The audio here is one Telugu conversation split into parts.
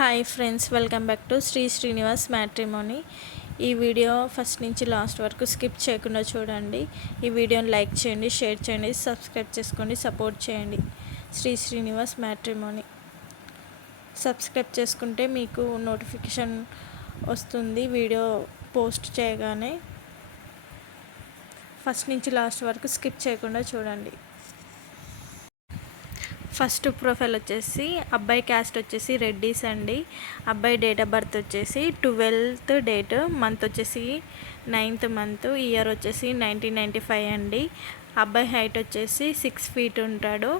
Hi friends, welcome back to Shri Srinivas matrimony. ఈ వీడియో ఫస్ట్ నుంచి లాస్ట్ వరకు స్కిప్ చేయకుండా చూడండి. ఈ వీడియోని లైక్ చేయండి, షేర్ చేయండి, సబ్స్క్రైబ్ చేసుకోండి, సపోర్ట్ చేయండి. శ్రీ శ్రీనివాస్ మ్యాట్రిమోనీ సబ్స్క్రైబ్ చేసుకుంటే మీకు నోటిఫికేషన్ వస్తుంది వీడియో పోస్ట్ చేయగానే. ఫస్ట్ నుంచి లాస్ట్ వరకు స్కిప్ చేయకుండా చూడండి. ఫస్ట్ ప్రొఫైల్ వచ్చేసి అబ్బాయి క్యాస్ట్ వచ్చేసి రెడ్డీస్ అండి. అబ్బాయి డేట్ ఆఫ్ బర్త్ వచ్చేసి 12th డేట్, మంత్ వచ్చేసి 9th మంత్, ఇయర్ వచ్చేసి 1995 అండి. అబ్బాయి హైట్ వచ్చేసి 6 feet ఉంటాడు.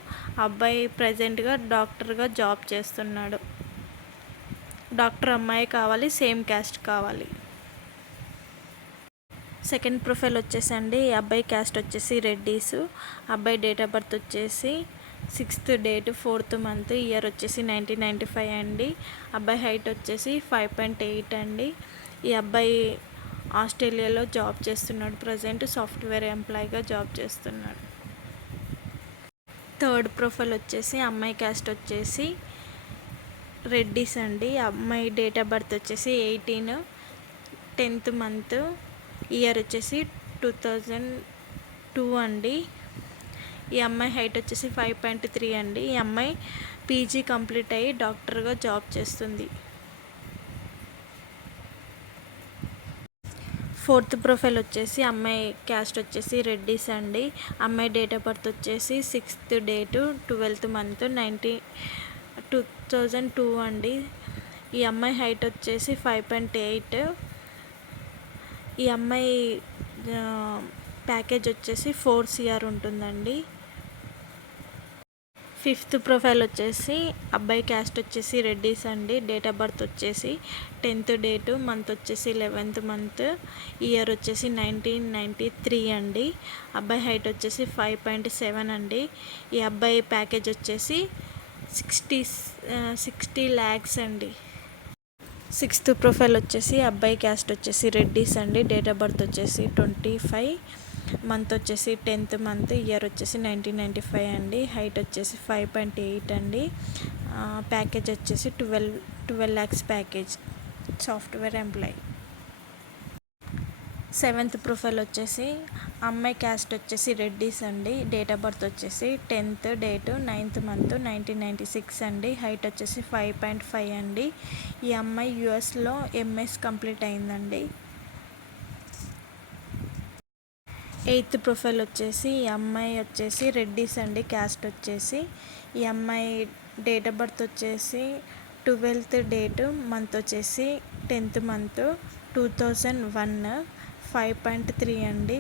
అబ్బాయి ప్రజెంట్గా డాక్టర్గా జాబ్ చేస్తున్నాడు. డాక్టర్ అమ్మాయి కావాలి, సేమ్ క్యాస్ట్ కావాలి. సెకండ్ ప్రొఫైల్ వచ్చేసి అండి, అబ్బాయి క్యాస్ట్ వచ్చేసి రెడ్డీస్. అబ్బాయి డేట్ ఆఫ్ బర్త్ వచ్చేసి 6th date, 4th month, year వచ్చేసి 1995 అండి. అబ్బాయి హైట్ వచ్చేసి 5.8 అండి. ఈ అబ్బాయి ఆస్ట్రేలియాలో జాబ్ చేస్తున్నాడు. ప్రజెంట్ సాఫ్ట్వేర్ ఎంప్లాయీగా జాబ్ చేస్తున్నాడు. థర్డ్ ప్రొఫైల్ వచ్చేసి అమ్మాయి క్యాస్ట్ వచ్చేసి రెడ్డీస్ అండి. అమ్మాయి డేట్ ఆఫ్ బర్త్ వచ్చేసి 18, 10th మంత్, ఇయర్ వచ్చేసి 2002 అండి. ఈ అమ్మాయి హైట్ వచ్చేసి 5.3 అండి. ఈ అమ్మాయి పీజీ కంప్లీట్ అయ్యి డాక్టర్గా జాబ్ చేస్తుంది. ఫోర్త్ ప్రొఫైల్ వచ్చేసి అమ్మాయి క్యాస్ట్ వచ్చేసి రెడ్డీస్ అండి. అమ్మాయి డేట్ ఆఫ్ బర్త్ వచ్చేసి 6th డేటు, 12th మంత్, 2002 అండి. ఈ అమ్మాయి హైట్ వచ్చేసి 5.8. ఈ అమ్మాయి ప్యాకేజ్ వచ్చేసి 4 CR ఉంటుందండి. ఫిఫ్త్ ప్రొఫైల్ వచ్చేసి అబ్బాయి క్యాస్ట్ వచ్చేసి రెడ్డీస్ అండి. డేట్ ఆఫ్ బర్త్ వచ్చేసి 10th డేటు, మంత్ వచ్చేసి 11th మంత్, ఇయర్ వచ్చేసి 1993 అండి. అబ్బాయి హైట్ వచ్చేసి 5.7 అండి. ఈ అబ్బాయి ప్యాకేజ్ వచ్చేసి 60 lakhs అండి. సిక్స్త్ ప్రొఫైల్ వచ్చేసి అబ్బాయి క్యాస్ట్ వచ్చేసి రెడ్డీస్ అండి. డేట్ ఆఫ్ బర్త్ వచ్చేసి 25, మంత్ వచ్చేసి 10th మంత్, ఇయర్ వచ్చేసి 1995 అండి. హైట్ వచ్చేసి 5.8 అండి. ప్యాకేజ్ వచ్చేసి 12 lakhs package, software employee. Seventh profile వచ్చేసి అమ్మాయి క్యాస్ట్ వచ్చేసి రెడ్డీస్ అండి. డేట్ ఆఫ్ బర్త్ వచ్చేసి 10th డేటు, 9th మంత్, 1996 అండి. హైట్ వచ్చేసి 5.5 అండి. ఈ అమ్మాయి యుఎస్లో MS కంప్లీట్ అయిందండి. ఎయిత్ ప్రొఫైల్ వచ్చేసి ఈ అమ్మాయి వచ్చేసి రెడ్డీస్ అండి. క్యాస్ట్ వచ్చేసి ఈ అమ్మాయి డేట్ ఆఫ్ బర్త్ వచ్చేసి 12th డేటు, మంత్ వచ్చేసి 10th మంత్, 2001, 5.3 అండి.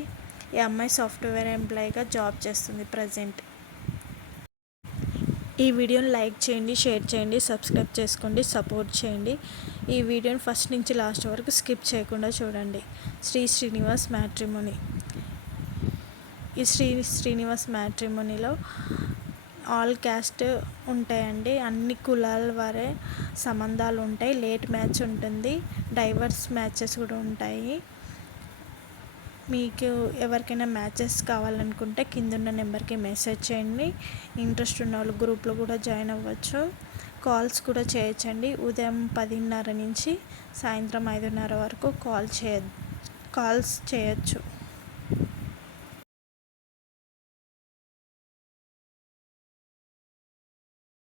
ఈ అమ్మాయి సాఫ్ట్వేర్ ఎంప్లాయీగా జాబ్ చేస్తుంది ప్రజెంట్. ఈ వీడియోని లైక్ చేయండి, షేర్ చేయండి, సబ్స్క్రైబ్ చేసుకోండి, సపోర్ట్ చేయండి. ఈ వీడియోని ఫస్ట్ నుంచి లాస్ట్ వరకు స్కిప్ చేయకుండా చూడండి. శ్రీ శ్రీనివాస్ మ్యాట్రిమోనీ. ఈ శ్రీనివాస్ మ్యాట్రిమోనీలో ఆల్ క్యాస్ట్ ఉంటాయండి. అన్ని కులాల వారే సంబంధాలు ఉంటాయి. లేట్ మ్యాచ్ ఉంటుంది, డైవర్స్ మ్యాచెస్ కూడా ఉంటాయి. మీకు ఎవరికైనా మ్యాచెస్ కావాలనుకుంటే కిందున్న నెంబర్కి మెసేజ్ చేయండి. ఇంట్రెస్ట్ ఉన్న వాళ్ళు గ్రూప్లో కూడా జాయిన్ అవ్వచ్చు. కాల్స్ కూడా చేయొచ్చండి. ఉదయం 10:30 నుంచి సాయంత్రం 5:30 వరకు కాల్స్ చేయొచ్చు.